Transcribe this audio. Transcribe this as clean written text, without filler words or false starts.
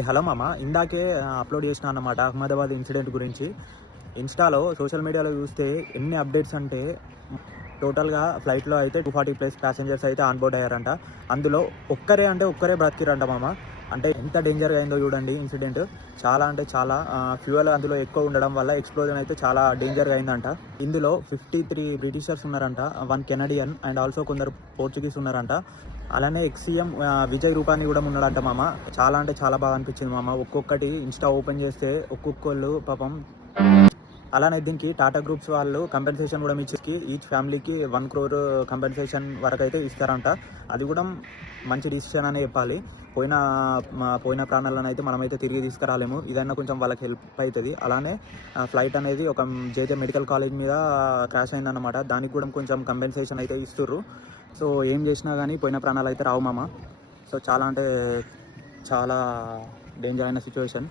Hello మామ. ఇందాకే upload చేసిన అన్నమాట అహ్మదాబాద్ ఇన్సిడెంట్ గురించి. ఇన్‌స్టాలో, సోషల్ మీడియాలో చూస్తే ఎన్ని అప్డేట్స్ అంటే టోటల్‌గా ఫ్లైట్‌లో అయితే 240+ ప్యాసింజర్స్ అయితే ఆన్ బోర్డ్ అయ్యారంట. అందులో ఒక్కరే బ్రతికిరంట మామ. అంటే ఎంత డేంజర్‌గా అయిందో చూడండి ఇన్సిడెంట్. చాలా అంటే చాలా ఫ్యూయల్ అందులో ఎక్కువ ఉండడం వల్ల ఎక్స్‌ప్లోజన్ అయితే చాలా డేంజర్‌గా అయిందంట. ఇందులో 53 బ్రిటిషర్స్ ఉన్నారంట, 1 కెనడియన్ అండ్ ఆల్సో కొందరు పోర్చుగీస్ ఉన్నారంట. అలానే ఎక్స్ సీఎం విజయ్ రూపానీ కూడా ఉన్నాడంట మామ. చాలా అంటే చాలా బాగా అనిపించింది మామ. ఒక్కొక్కటి ఇన్‌స్టా ఓపెన్ చేస్తే ఒక్కొక్కళ్ళు పాపం. అలానే దీనికి టాటా గ్రూప్స్ వాళ్ళు కంపెన్సేషన్ కూడా ఇచ్చి ఈచ్ ఫ్యామిలీకి 1 crore కంపెన్సేషన్ వరకు అయితే ఇస్తారంట. అది కూడా మంచి డిసిషన్ అనే చెప్పాలి. పోయిన ప్రాణాలను అయితే మనమైతే తిరిగి తీసుకురాలేము. ఇదన్నా కొంచెం వాళ్ళకి హెల్ప్ అవుతుంది. అలానే ఫ్లైట్ అనేది ఒక జేజే మెడికల్ కాలేజ్ మీద క్రాష్ అయిందన్నమాట. దానికి కూడా కొంచెం కంపెన్సేషన్ అయితే ఇస్తుర్రు. సో ఏం చేసినా కానీ పోయిన ప్రాణాలు అయితే రావు మామ. సో చాలా అంటే చాలా డేంజర్ అయిన సిచ్యువేషన్.